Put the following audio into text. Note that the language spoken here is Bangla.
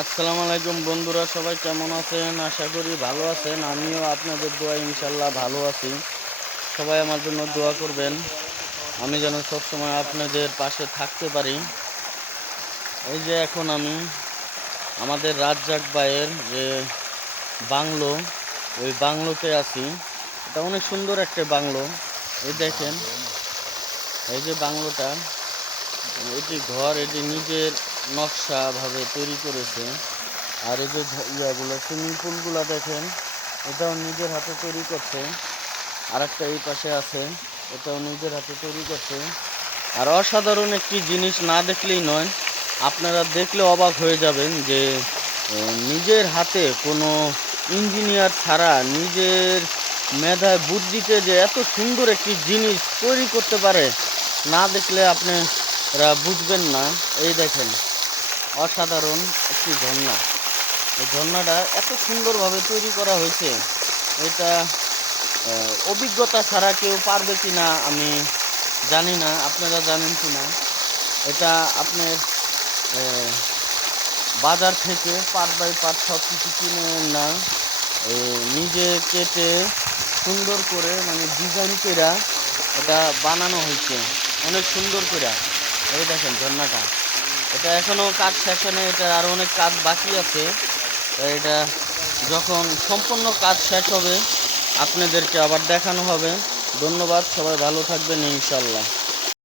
আসসালামু আলাইকুম বন্ধুরা, সবাই কেমন আছেন? আশা করি ভালো আছেন। আমিও আপনাদের দোয়া ইনশাল্লাহ ভালো আছি। সবাই আমার জন্য দোয়া করবেন, আমি যেন সবসময় আপনাদের পাশে থাকতে পারি। এই যে এখন আমি আমাদের রাজ্জাক ভাইয়ের যে বাংলো, ওই বাংলোতে আছি। এটা অনেক সুন্দর একটা বাংলো। এই দেখেন, এই যে বাংলোটা, এটি ঘর, এটি নিজের নকশাভাবে তৈরি করেছে। আর এই যে ইয়াগুলো, সুইমিং পুলগুলো দেখেন, এটাও নিজের হাতে তৈরি করছে। আর একটা এই পাশে আছে, এটাও নিজের হাতে তৈরি করছে। আর অসাধারণ একটি জিনিস, না দেখলেই নয়, আপনারা দেখলে অবাক হয়ে যাবেন যে নিজের হাতে কোনো ইঞ্জিনিয়ার ছাড়া নিজের মেধায় বুদ্ধিতে যে এত সুন্দর একটি জিনিস তৈরি করতে পারে, না দেখলে আপনারা বুঝবেন না। এই দেখেন, অসাধারণ একটি ঝর্ণা। এই ঝর্ণাটা এত সুন্দরভাবে তৈরি করা হয়েছে, এটা অভিজ্ঞতা ছাড়া কেউ পারবে কি না আমি জানি না, আপনারা জানেন কি না। এটা আপনার বাজার থেকে পার্ট বাই পার্ট সব কিছু কিনে না, নিজে কেটে সুন্দর করে, মানে ডিজাইন করে এটা বানানো হয়েছে অনেক সুন্দর করে। এই দেখেন ঝর্ণাটা, এটা এখনও কাজ শেষ হয় না, এটা আরও অনেক কাজ বাকি আছে। এটা যখন সম্পূর্ণ কাজ শেষ হবে আপনাদেরকে আবার দেখানো হবে। ধন্যবাদ, সবাই ভালো থাকবেন ইনশাল্লাহ।